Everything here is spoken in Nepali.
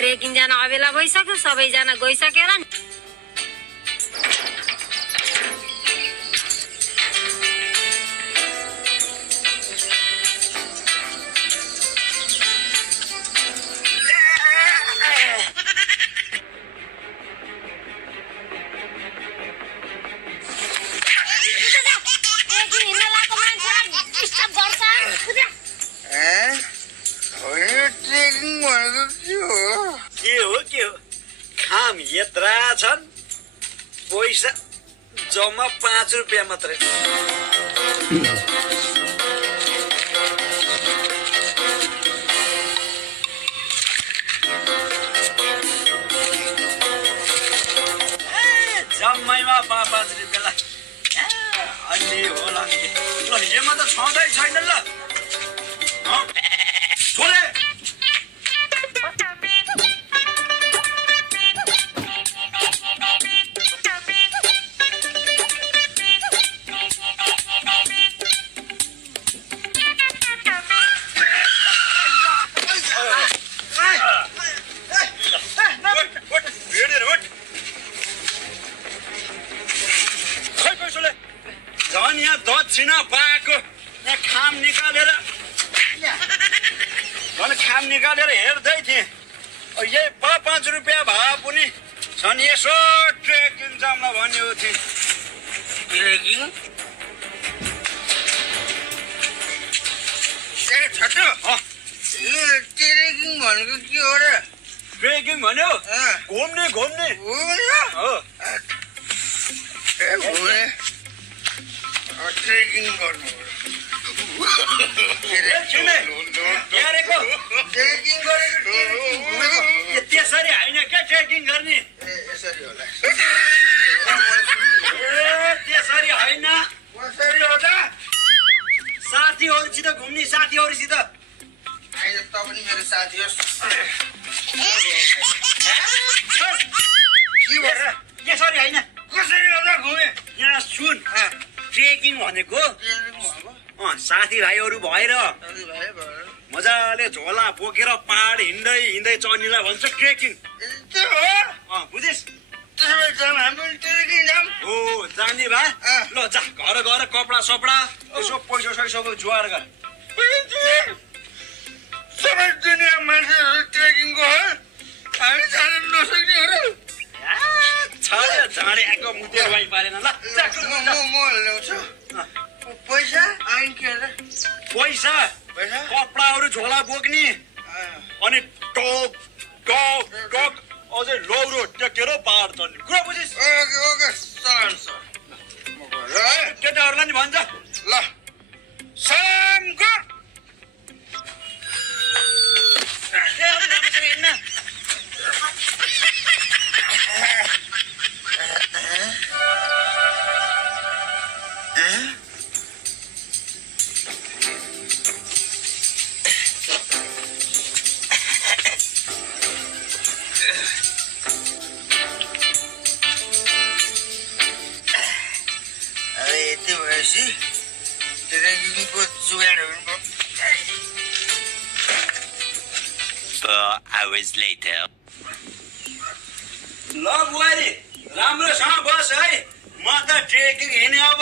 ट्रेकिङ जान अबेला भइसक्यो सबैजना गइसक्यो र यत्रा छन् पैसा जम्मा 5 रुपैयाँ मात्रै जम्मैमा 5 रुपैयाँ अलि होला ल यसमा त छँदै छैन ल छोले दक्षिणा पाएको खाम निकालेर हेर्दै थिएँ यही 5 रुपैयाँ भए पनि छन् यसो ट्रेकिङ जाउँ भन्यो थिएँ ट्रेकिङ ट्रेकिङ भनेको के हो र ट्रेकिङ भन्यो घुम्ने ट्रेकिङ गर्नु त्यसरी होइन क्या ट्रेकिङ गर्ने यसरी होला त्यसरी होइन कसरी हो त साथीहरूसित घुम्ने साथीहरूसित आइज त पनि मेरो साथी होस् यसरी होइन कसरी होला घुमे यहाँ सुन ट्रेकिङ भनेको साथीभाइहरू भएर मजाले झोला बोकेर पहाड हिँड्दै चढ्नेलाई भन्छ ट्रेकिङ बुझिस् हो जाने भए ल जा घर गएर कपडा सपडा यसो पैसा सैसाको जुवार गर सबै दुनियाँ मान्छेहरू ट्रेकिङको हो हामी जान नसक्नेहरू झाडे आएको मुतेर भाइ पारेन ल म ल्याउँछु पैसा आइन के पैसा कपडाहरू झोला बोक्ने अनि टक टक टक अझै लौरो टेकेर पहाड चढ्ने कुरा बुझिस् ओके केटाहरूलाई नि भन्छ ल सामको Hours later. ल बुहारी राम्रोसँग बस है म त ट्रेकिङ हिँड्ने अब